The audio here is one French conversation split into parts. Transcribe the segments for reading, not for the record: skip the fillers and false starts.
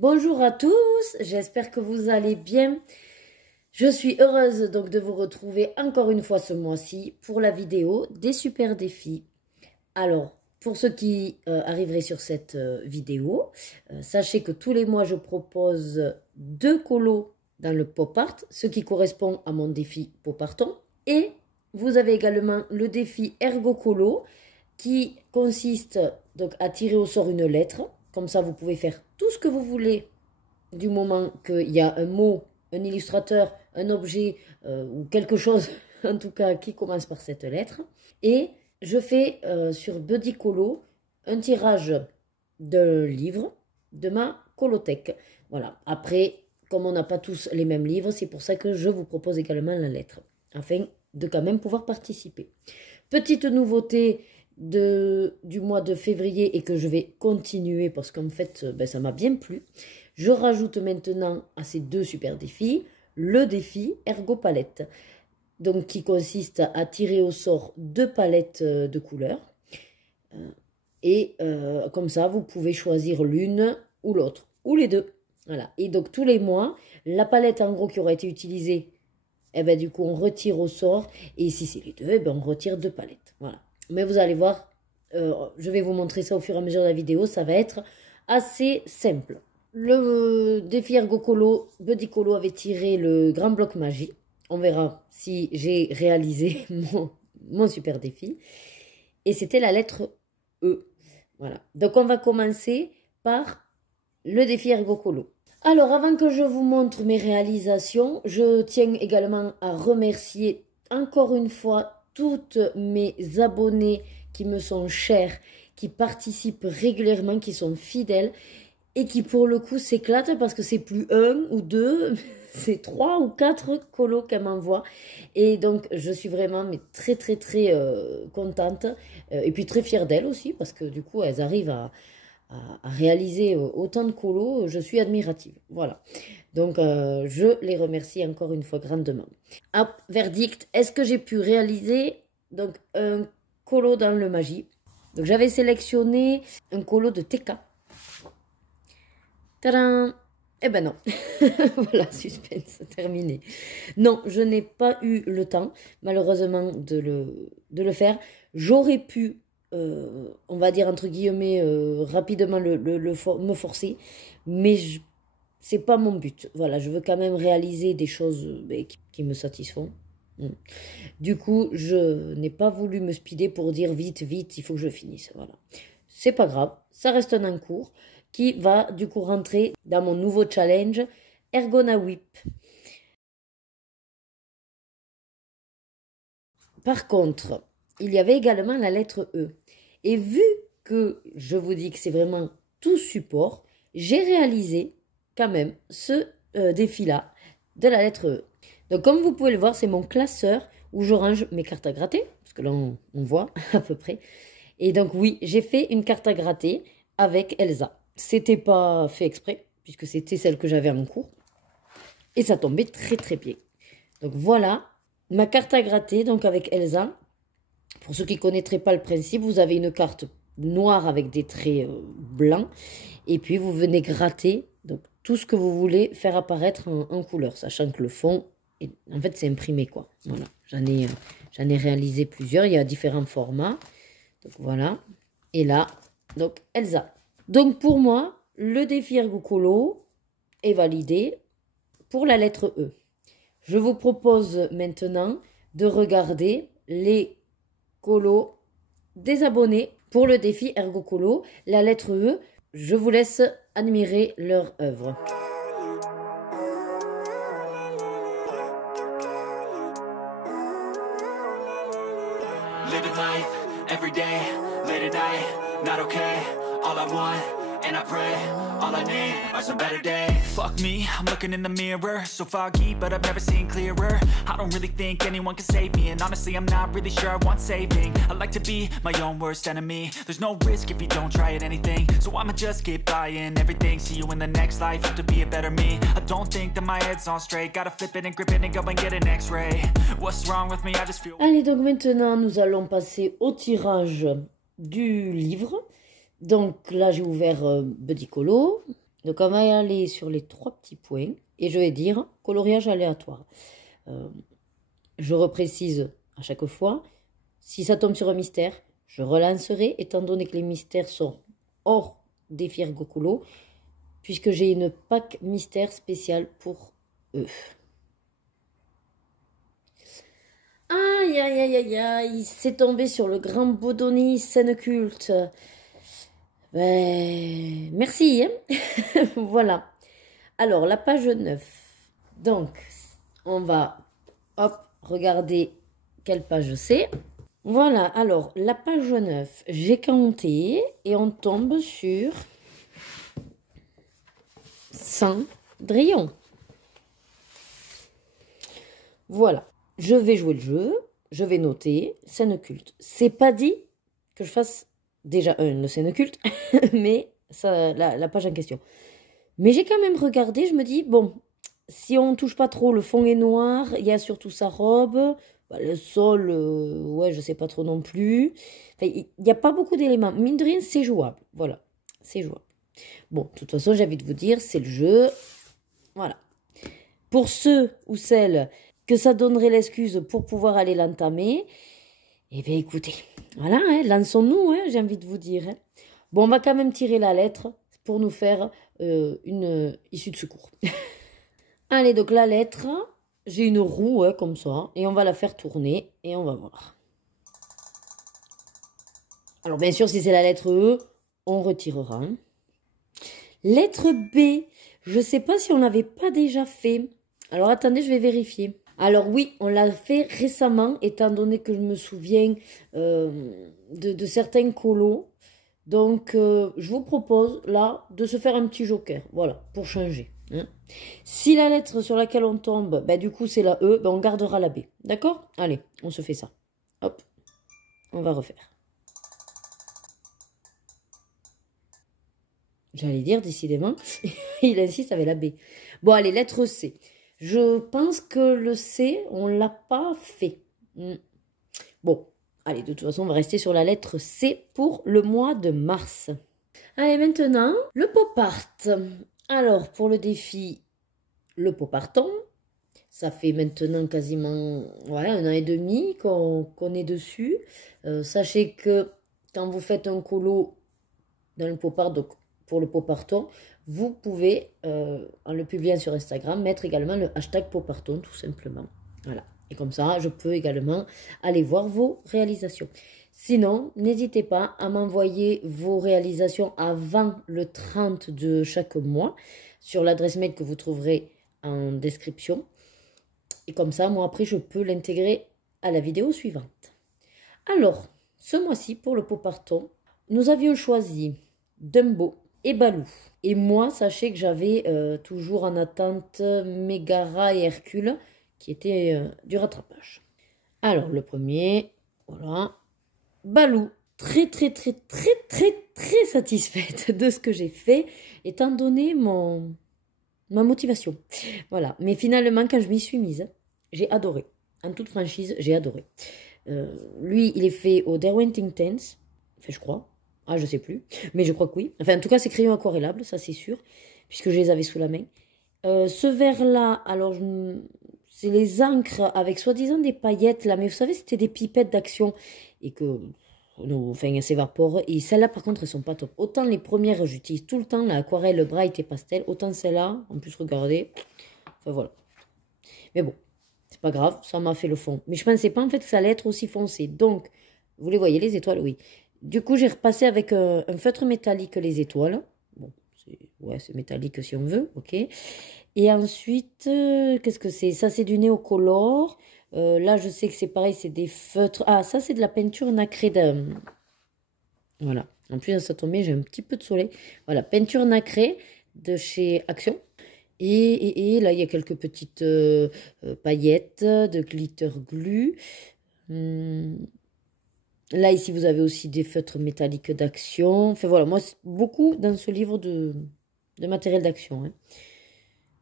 Bonjour à tous, j'espère que vous allez bien. Je suis heureuse donc de vous retrouver encore une fois ce mois-ci pour la vidéo des super défis. Alors, pour ceux qui arriveraient sur cette vidéo, sachez que tous les mois je propose 2 colos dans le pop art, ce qui correspond à mon défi pop arton. Et vous avez également le défi ergo colo qui consiste donc à tirer au sort une lettre. Comme ça, vous pouvez faire tout ce que vous voulez du moment qu'il y a un mot, un illustrateur, un objet ou quelque chose, en tout cas, qui commence par cette lettre. Et je fais sur Buddy Colo un tirage d'un livre de ma colothèque. Voilà. Après, comme on n'a pas tous les mêmes livres, c'est pour ça que je vous propose également la lettre, afin de quand même pouvoir participer. Petite nouveauté du mois de février et que je vais continuer parce qu'en fait ça m'a bien plu. Je rajoute maintenant à ces 2 super défis le défi ergo palette, donc qui consiste à tirer au sort 2 palettes de couleurs et comme ça vous pouvez choisir l'une ou l'autre ou les deux. Voilà. Et donc tous les mois la palette en gros qui aura été utilisée, du coup on retire au sort, et si c'est les deux, on retire 2 palettes. Voilà. Mais vous allez voir, je vais vous montrer ça au fur et à mesure de la vidéo, ça va être assez simple. Le défi ergo colo, Buddy Colo avait tiré le grand bloc magie. On verra si j'ai réalisé mon super défi. Et c'était la lettre E. Voilà. Donc on va commencer par le défi ergo colo. Alors avant que je vous montre mes réalisations, je tiens également à remercier encore une fois toutes mes abonnés qui me sont chers, qui participent régulièrement, qui sont fidèles et qui pour le coup s'éclatent parce que c'est plus 1 ou 2, c'est 3 ou 4 colos qu'elles m'envoient. Et donc je suis vraiment très contente et puis très fière d'elles aussi parce que du coup elles arrivent à réaliser autant de colos, je suis admirative. Voilà. Donc, je les remercie encore une fois grandement. Hop, verdict, est-ce que j'ai pu réaliser donc un colo dans le magie? Donc, j'avais sélectionné un colo de TK. Tadam! Eh ben non. Voilà, suspense, terminé. Non, je n'ai pas eu le temps, malheureusement, de le faire. J'aurais pu, on va dire entre guillemets, rapidement me forcer, mais c'est pas mon but. Voilà, je veux quand même réaliser des choses qui me satisfont. Du coup, je n'ai pas voulu me speeder pour dire vite, il faut que je finisse. Voilà. C'est pas grave, ça reste un encours qui va du coup rentrer dans mon nouveau challenge Ergona Whip. Par contre, il y avait également la lettre E. Et vu que je vous dis que c'est vraiment tout support, j'ai réalisé quand même ce défi-là de la lettre E. Donc comme vous pouvez le voir, c'est mon classeur où je range mes cartes à gratter, parce que là on voit à peu près. Et donc oui, j'ai fait une carte à gratter avec Elsa. C'était pas fait exprès, puisque c'était celle que j'avais en cours. Et ça tombait très bien. Donc voilà, ma carte à gratter, donc avec Elsa. Pour ceux qui ne connaîtraient pas le principe, vous avez une carte noire avec des traits blancs. Et puis vous venez gratter donc, tout ce que vous voulez faire apparaître en couleur, sachant que le fond, en fait, c'est imprimé, quoi. Voilà, j'en ai réalisé plusieurs, il y a différents formats. Donc voilà, et là, donc Elsa. Donc pour moi, le défi ergo colo est validé pour la lettre E. Je vous propose maintenant de regarder les colos des abonnés pour le défi ergo colo, la lettre E. Je vous laisse admirer leur œuvre. Living life, every day, late at night, not okay, all I want, and I pray, all I need are some better days. Fuck me, I'm looking in the mirror, so foggy, but I've never seen clearer. I don't really think anyone can save me, and honestly I'm not really sure I want saving. I like to be my own worst enemy, there's no risk if you don't try at anything. So I'ma just keep buying everything, see you in the next life, have to be a better me. I don't think that my head's on straight, gotta flip it and grip it and go and get an x-ray. What's wrong with me, I just feel... Allez, donc maintenant nous allons passer au tirage du livre. Donc là j'ai ouvert Buddy Colo. Donc, on va aller sur les 3 petits points et je vais dire coloriage aléatoire. Je reprécise à chaque fois. Si ça tombe sur un mystère, je relancerai, étant donné que les mystères sont hors défi Ergocolo, puisque j'ai une pack mystère spéciale pour eux. Aïe, aïe, aïe, aïe, aïe, c'est tombé sur le grand Bodoni, scène culte. Ben, merci, hein. Voilà. Alors, la page 9. Donc, on va, hop, regarder quelle page c'est. Voilà, alors, la page 9, j'ai compté et on tombe sur Cendrillon. Voilà, je vais jouer le jeu, je vais noter scène culte. C'est pas dit que je fasse déjà une scène culte, mais ça, la page en question. Mais j'ai quand même regardé, je me dis, bon, si on touche pas trop, le fond est noir, il y a surtout sa robe, bah, le sol, ouais, je sais pas trop non plus. Enfin, il n'y a pas beaucoup d'éléments. Mine de rien, c'est jouable, voilà, c'est jouable. Bon, de toute façon, j'ai envie de vous dire, c'est le jeu, voilà. Pour ceux ou celles que ça donnerait l'excuse pour pouvoir aller l'entamer, eh bien, écoutez, voilà, hein, lançons-nous, hein, j'ai envie de vous dire. Hein. Bon, on va quand même tirer la lettre pour nous faire une issue de secours. Allez, donc la lettre, j'ai une roue hein, comme ça, et on va la faire tourner, et on va voir. Alors, bien sûr, si c'est la lettre E, on retirera. Hein. Lettre B, je ne sais pas si on ne l'avait pas déjà fait. Alors, attendez, je vais vérifier. Alors oui, on l'a fait récemment, étant donné que je me souviens de certains colos. Donc, je vous propose, là, de se faire un petit joker. Voilà, pour changer. Hein. Si la lettre sur laquelle on tombe, ben, du coup, c'est la E, ben, on gardera la B. D'accord? Allez, on se fait ça. Hop, on va refaire. J'allais dire, décidément, il insiste avec la B. Bon, allez, lettre C. Je pense que le C, on ne l'a pas fait. Bon, allez, de toute façon, on va rester sur la lettre C pour le mois de mars. Allez, maintenant, le pop art. Alors, pour le défi, le pop arton. Ça fait maintenant quasiment ouais, 1 an et demi qu'on est dessus. Sachez que quand vous faites un colo dans le pop art, donc pour le pop arton, vous pouvez, en le publiant sur Instagram, mettre également le hashtag pop arton, tout simplement. Voilà. Et comme ça, je peux également aller voir vos réalisations. Sinon, n'hésitez pas à m'envoyer vos réalisations avant le 30 de chaque mois sur l'adresse mail que vous trouverez en description. Et comme ça, moi, après, je peux l'intégrer à la vidéo suivante. Alors, ce mois-ci, pour le pop arton, nous avions choisi Dumbo et Balou. Et moi, sachez que j'avais toujours en attente Megara et Hercule, qui étaient du rattrapage. Alors, le premier, voilà, Balou. Très satisfaite de ce que j'ai fait, étant donné ma motivation. Voilà, mais finalement, quand je m'y suis mise, j'ai adoré. En toute franchise, j'ai adoré. Lui, il est fait au Derwentings Tense, enfin, je crois. Ah, je sais plus, mais je crois que oui. Enfin, en tout cas, c'est crayon aquarellable, ça c'est sûr, puisque je les avais sous la main. Ce vert-là, alors, c'est les encres avec soi-disant des paillettes, là, mais vous savez, c'était des pipettes d'action, et que, non, enfin, elles s'évaporent. Et celles-là, par contre, elles sont pas top. Autant les premières, j'utilise tout le temps, l'aquarelle, le bright et pastel, autant celles-là, en plus, regardez, enfin, voilà. Mais bon, c'est pas grave, ça m'a fait le fond. Mais je pensais pas, en fait, que ça allait être aussi foncé. Donc, vous les voyez, les étoiles, oui. Du coup, j'ai repassé avec un feutre métallique les étoiles. Bon, ouais, c'est métallique si on veut, ok. Et ensuite, qu'est-ce que c'est? Ça, c'est du néocolore. Là, je sais que c'est pareil, c'est des feutres. Ah, ça, c'est de la peinture nacrée. Voilà. En plus, ça tombait, j'ai un petit peu de soleil. Voilà, peinture nacrée de chez Action. Et là, il y a quelques petites paillettes de glitter glue. Là, ici, vous avez aussi des feutres métalliques d'Action. Enfin, voilà, moi, beaucoup dans ce livre de matériel d'Action. Hein.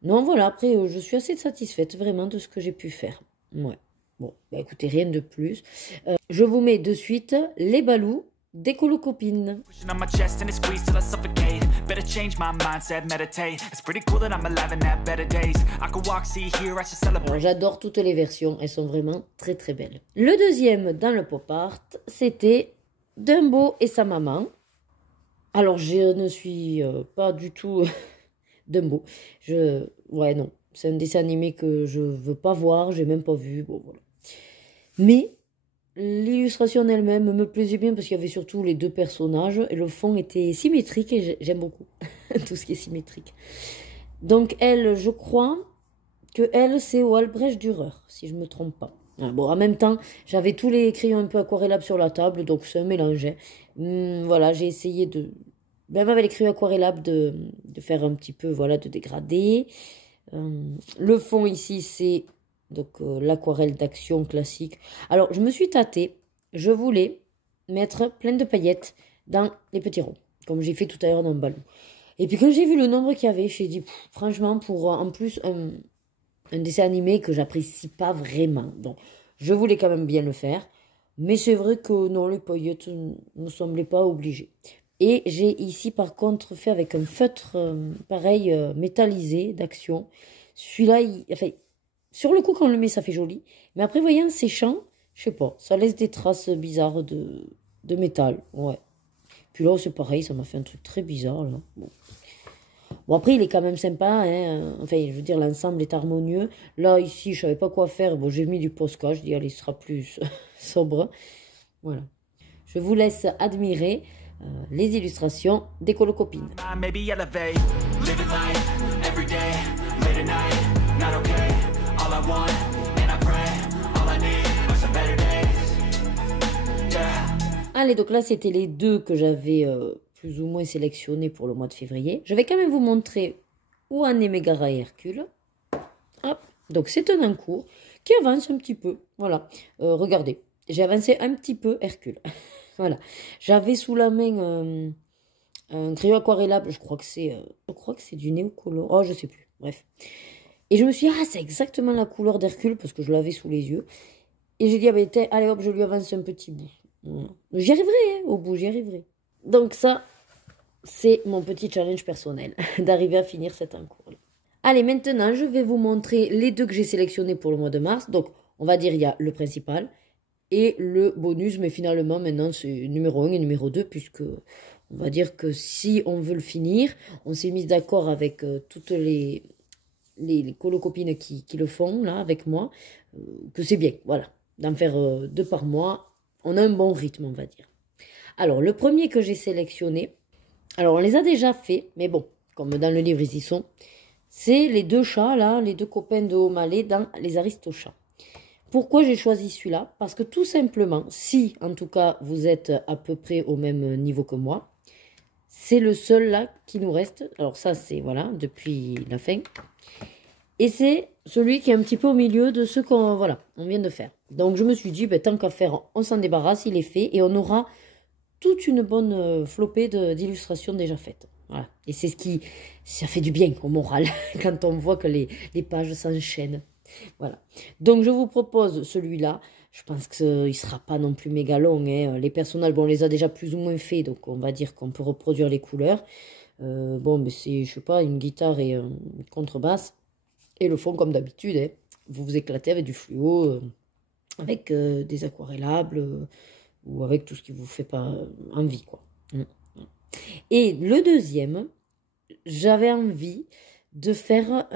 Non, voilà, après, je suis assez satisfaite, vraiment, de ce que j'ai pu faire. Ouais. Bon, bah, écoutez, rien de plus. Je vous mets de suite les Balous des colocopines. Pushing on my chest and it squeezes till I suffocate. Better change my mindset, meditate. It's pretty cool that I'm alive and have better days. I could walk, see, hear, I should celebrate. J'adore toutes les versions, elles sont vraiment très très belles. Le deuxième dans le pop art, c'était Dumbo et sa maman. Alors je ne suis pas du tout Dumbo. Ouais non, c'est un dessin animé que je veux pas voir, j'ai même pas vu, bon voilà. Mais l'illustration elle-même me plaisait bien parce qu'il y avait surtout les deux personnages et le fond était symétrique et j'aime beaucoup tout ce qui est symétrique. Donc elle, je crois que elle c'est au Albrecht Dürer, si je me trompe pas. Bon, en même temps, j'avais tous les crayons un peu aquarellables sur la table, donc c'est un mélange. Voilà, j'ai essayé de, même avec les crayons aquarellables, de faire un petit peu, voilà, de dégradé. Le fond ici, c'est donc l'aquarelle d'action classique. Alors, je me suis tâtée. Je voulais mettre plein de paillettes dans les petits ronds, comme j'ai fait tout à l'heure dans le ballon. Et puis quand j'ai vu le nombre qu'il y avait, j'ai dit, franchement, pour en plus un dessin animé que j'apprécie pas vraiment. Donc, je voulais quand même bien le faire. Mais c'est vrai que non, les paillettes ne semblaient pas obligées. Et j'ai ici, par contre, fait avec un feutre, pareil, métallisé, d'action. Celui-là, enfin, sur le coup, quand on le met, ça fait joli. Mais après, voyez, en séchant, je sais pas, ça laisse des traces bizarres de métal. Ouais. Puis là, c'est pareil, ça m'a fait un truc très bizarre, là. Bon, après, il est quand même sympa, hein. Enfin, je veux dire, l'ensemble est harmonieux. Là, ici, je savais pas quoi faire. Bon, j'ai mis du Posca. Je dis, allez, ce sera plus sobre. Voilà. Je vous laisse admirer les illustrations des colocopines. Maybe elevate, living life every day, late at night, not okay. All I want, and I pray, all I need are some better days. Yeah. Allez, donc là, c'était les deux que j'avais plus ou moins sélectionnés pour le mois de février. Je vais quand même vous montrer où en est Mégara et Hercule. Hop, donc c'est un encours qui avance un petit peu. Voilà, regardez, j'ai avancé un petit peu Hercule. Voilà, j'avais sous la main un crayon aquarellable, je crois que c'est du Néocolor, oh je sais plus, bref. Et je me suis dit, ah c'est exactement la couleur d'Hercule parce que je l'avais sous les yeux. Et j'ai dit, ah ben allez hop, je lui avance un petit bout. Voilà. J'y arriverai, hein, au bout, j'y arriverai. Donc ça, c'est mon petit challenge personnel, d'arriver à finir cet encours. Allez, maintenant, je vais vous montrer les deux que j'ai sélectionnés pour le mois de mars. Donc, on va dire, il y a le principal et le bonus, mais finalement, maintenant, c'est numéro 1 et numéro 2, puisque on va dire que si on veut le finir, on s'est mis d'accord avec toutes les colocopines qui le font, là, avec moi, que c'est bien, voilà, d'en faire 2 par mois. On a un bon rythme, on va dire. Alors, le premier que j'ai sélectionné, alors on les a déjà fait, mais bon, comme dans le livre ils y sont, c'est les deux chats, là, les deux copains de O'Malley dans Les Aristochats. Pourquoi j'ai choisi celui-là? Parce que tout simplement, si en tout cas vous êtes à peu près au même niveau que moi, c'est le seul là qui nous reste. Alors ça c'est, voilà, depuis la fin. Et c'est celui qui est un petit peu au milieu de ce qu'on voilà, on vient de faire. Donc je me suis dit, ben, tant qu'à faire, on s'en débarrasse, il est fait. Et on aura toute une bonne flopée d'illustrations déjà faites. Voilà. Et c'est ce qui, ça fait du bien au moral quand on voit que les pages s'enchaînent. Voilà. Donc je vous propose celui-là. Je pense qu'il ne sera pas non plus méga long. Hein. Les personnages, bon, on les a déjà plus ou moins faits. Donc on va dire qu'on peut reproduire les couleurs. Bon, mais c'est, je sais pas, une guitare et une contrebasse. Et le fond comme d'habitude. Hein. Vous vous éclatez avec du fluo, avec des aquarellables ou avec tout ce qui vous fait pas envie, quoi. Et le deuxième, j'avais envie de faire,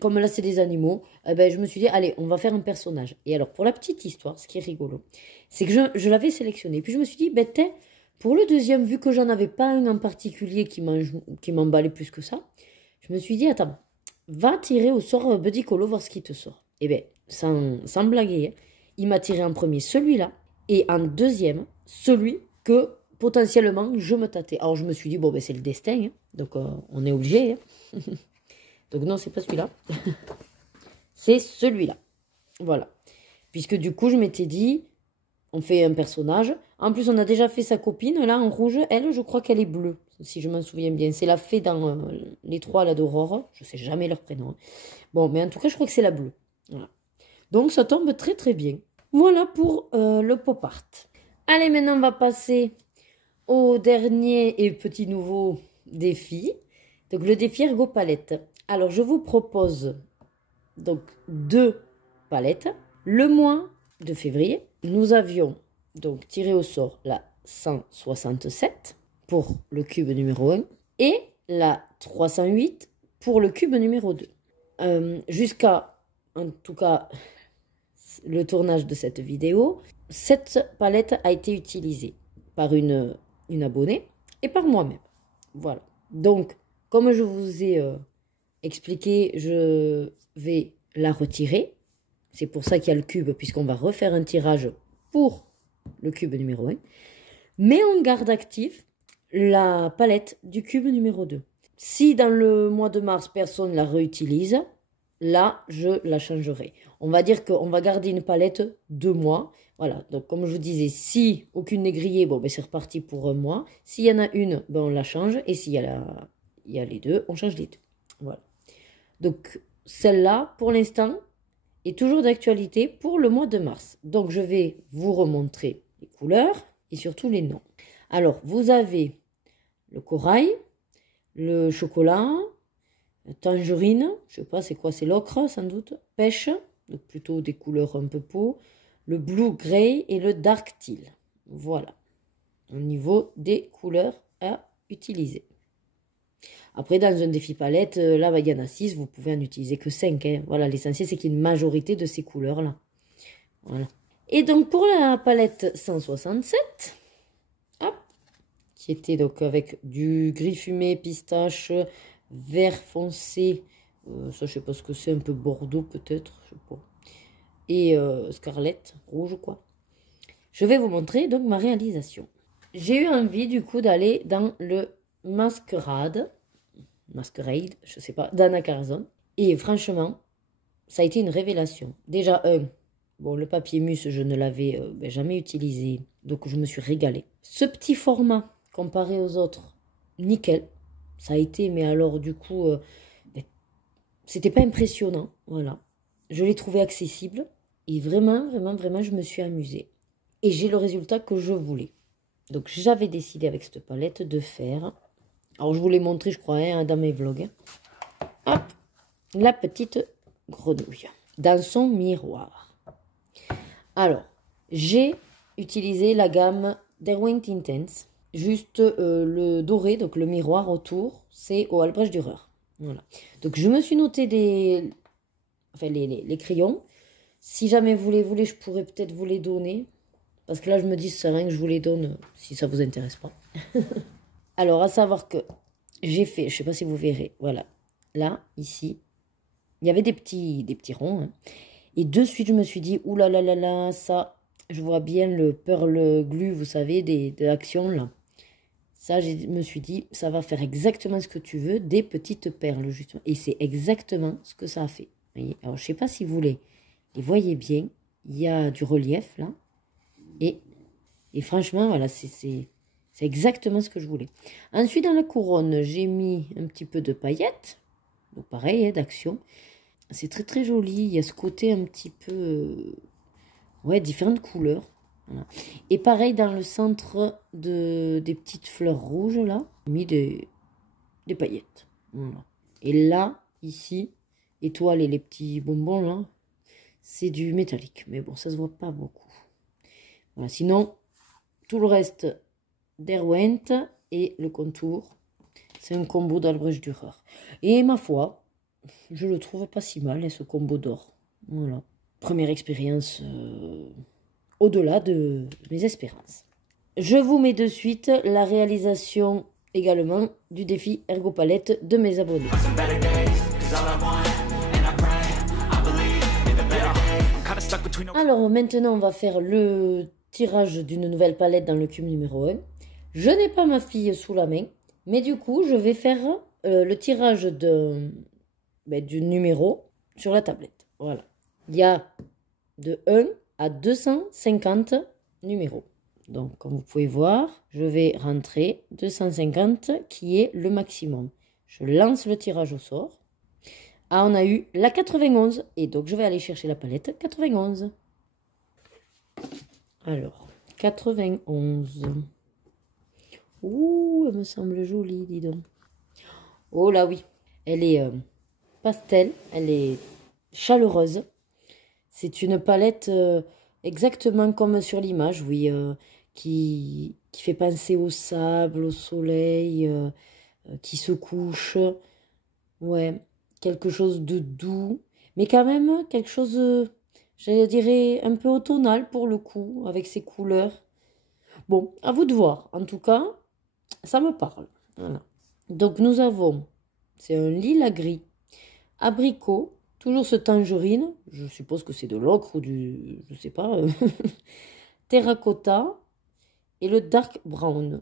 comme là c'est des animaux, ben, je me suis dit, allez, on va faire un personnage. Et alors, pour la petite histoire, ce qui est rigolo, c'est que je l'avais sélectionné. Puis je me suis dit, ben, pour le deuxième, vu que j'en avais pas un en particulier qui m'emballait plus que ça, je me suis dit, attends, va tirer au sort Buddy Colo, voir ce qui te sort. Et bien, sans blaguer, il m'a tiré en premier celui-là, et en deuxième, celui que potentiellement je me tâtais. Alors je me suis dit, bon, ben, c'est le destin, hein, donc on est obligé. Hein. Donc non, c'est pas celui-là. C'est celui-là. Voilà. Puisque du coup, je m'étais dit, on fait un personnage. En plus, on a déjà fait sa copine, là, en rouge. Elle, je crois qu'elle est bleue, si je m'en souviens bien. C'est la fée dans les trois, là, d'Aurore. Je sais jamais leur prénom. Hein. Bon, mais en tout cas, je crois que c'est la bleue. Voilà. Donc, ça tombe très, très bien. Voilà pour le pop art. Allez, maintenant, on va passer au dernier et petit nouveau défi. Donc le défi Ergo Palette. Alors je vous propose donc 2 palettes. Le mois de février, nous avions donc tiré au sort la 167 pour le cube numéro 1 et la 308 pour le cube numéro 2. Jusqu'à, en tout cas, le tournage de cette vidéo, cette palette a été utilisée par une abonnée et par moi-même. Voilà. Donc, comme je vous ai expliqué, je vais la retirer. C'est pour ça qu'il y a le cube, puisqu'on va refaire un tirage pour le cube numéro 1. Mais on garde actif la palette du cube numéro 2. Si dans le mois de mars, personne ne la réutilise, là, je la changerai. On va dire qu'on va garder une palette 2 mois. Voilà, donc comme je vous disais, si aucune n'est grillée, bon, ben, c'est reparti pour un mois. S'il y en a une, ben, on la change. Et s'il y a les deux, on change les deux. Voilà. Donc, celle-là, pour l'instant, est toujours d'actualité pour le mois de mars. Donc, je vais vous remontrer les couleurs et surtout les noms. Alors, vous avez le corail, le chocolat, la tangerine, je ne sais pas c'est quoi, c'est l'ocre sans doute, pêche, donc plutôt des couleurs un peu peau, le blue gray et le dark teal. Voilà, au niveau des couleurs à utiliser. Après, dans un défi palette, là, il y en a 6, vous pouvez en utiliser que 5. Hein. Voilà, l'essentiel, c'est qu'il y ait une majorité de ces couleurs-là. Voilà. Et donc, pour la palette 167, hop, qui était donc avec du gris fumé, pistache, vert foncé, ça, je sais pas ce que c'est, un peu bordeaux peut-être, je sais pas. Et scarlett, rouge, quoi. Je vais vous montrer donc ma réalisation. J'ai eu envie, du coup, d'aller dans le Masquerade, je sais pas, d'Anna Carzon. Et franchement, ça a été une révélation. Déjà, bon, le papier mousse, je ne l'avais jamais utilisé, donc je me suis régalée. Ce petit format, comparé aux autres, nickel. Ça a été, mais alors du coup, c'était pas impressionnant, voilà. Je l'ai trouvé accessible et vraiment, je me suis amusée. Et j'ai le résultat que je voulais. Donc, j'avais décidé avec cette palette de faire... Alors, je vous l'ai montré, je crois, hein, dans mes vlogs. Hop, la petite grenouille dans son miroir. Alors, j'ai utilisé la gamme Derwent Intense. Juste le doré, donc le miroir autour, c'est au Albrecht Dürer. Voilà. Donc, je me suis noté les crayons. Si jamais vous les voulez, je pourrais peut-être vous les donner. Parce que là, je me dis, c'est rien que je vous les donne si ça vous intéresse pas. Alors, à savoir que j'ai fait, je ne sais pas si vous verrez, voilà, là, ici, il y avait des petits ronds. Hein, et de suite, je me suis dit, oulala, là, là, là, ça, je vois bien le pearl glue, vous savez, de Action, là. Ça, je me suis dit, ça va faire exactement ce que tu veux, des petites perles, justement. Et c'est exactement ce que ça a fait. Voyez. Alors, je ne sais pas si vous les voyez bien, il y a du relief, là. Et franchement, voilà, c'est exactement ce que je voulais. Ensuite, dans la couronne, j'ai mis un petit peu de paillettes. Donc, pareil, hein, d'Action. C'est très, très joli. Il y a ce côté un petit peu... ouais, différentes couleurs. Voilà. Et pareil, dans le centre des petites fleurs rouges, là, j'ai mis des paillettes. Voilà. Et là, ici, étoiles et les petits bonbons, là, c'est du métallique. Mais bon, ça se voit pas beaucoup. Voilà. Sinon, tout le reste... Derwent et le contour, c'est un combo d'Albrecht Dürer. Et ma foi, je le trouve pas si mal, ce combo d'or. Voilà. Première expérience au-delà de mes espérances. Je vous mets de suite la réalisation également du défi Ergo Palette de mes abonnés. Alors maintenant, on va faire le tirage d'une nouvelle palette dans le cube numéro 1. Je n'ai pas ma fille sous la main, mais du coup, je vais faire le tirage du numéro sur la tablette. Voilà. Il y a de 1 à 250 numéros. Donc, comme vous pouvez voir, je vais rentrer 250 qui est le maximum. Je lance le tirage au sort. Ah, on a eu la 91 et donc je vais aller chercher la palette 91. Alors, 91. Ouh, elle me semble jolie, dis donc. Oh là oui, elle est pastel, elle est chaleureuse. C'est une palette exactement comme sur l'image, oui, qui fait penser au sable, au soleil, qui se couche. Ouais, quelque chose de doux, mais quand même quelque chose, je dirais, un peu automnal pour le coup, avec ses couleurs. Bon, à vous de voir. En tout cas, ça me parle. Voilà. Donc nous avons, c'est un lilas gris, abricot, toujours ce tangerine, je suppose que c'est de l'ocre ou du, je sais pas, terracotta et le dark brown.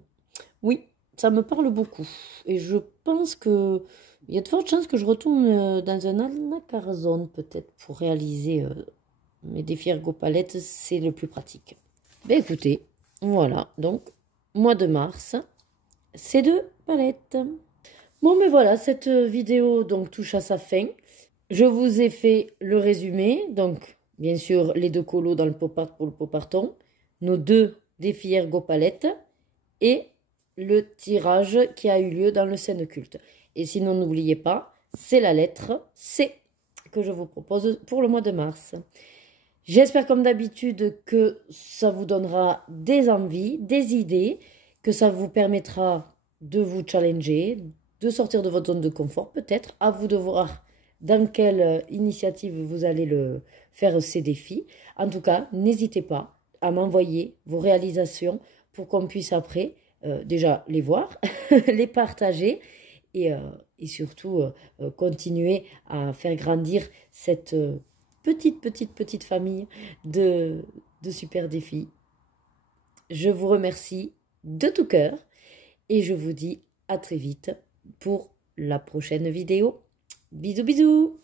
Oui, ça me parle beaucoup. Et je pense que il y a de fortes chances que je retourne dans un anacarzone peut-être pour réaliser mes défis ergo palettes, c'est le plus pratique. Ben écoutez, voilà, donc mois de mars, ces deux palettes. Bon, mais voilà, cette vidéo donc touche à sa fin. Je vous ai fait le résumé, donc bien sûr les deux colos dans le pop-art pour le pop-arton, nos deux défis ergo palettes et le tirage qui a eu lieu dans le scène culte. Et sinon, n'oubliez pas, c'est la lettre C que je vous propose pour le mois de mars. J'espère comme d'habitude que ça vous donnera des envies, des idées, que ça vous permettra de vous challenger, de sortir de votre zone de confort peut-être, à vous de voir dans quelle initiative vous allez faire ces défis. En tout cas, n'hésitez pas à m'envoyer vos réalisations pour qu'on puisse après déjà les voir, les partager et surtout continuer à faire grandir cette petite famille de super défis. Je vous remercie de tout cœur et je vous dis à très vite pour la prochaine vidéo. Bisous bisous.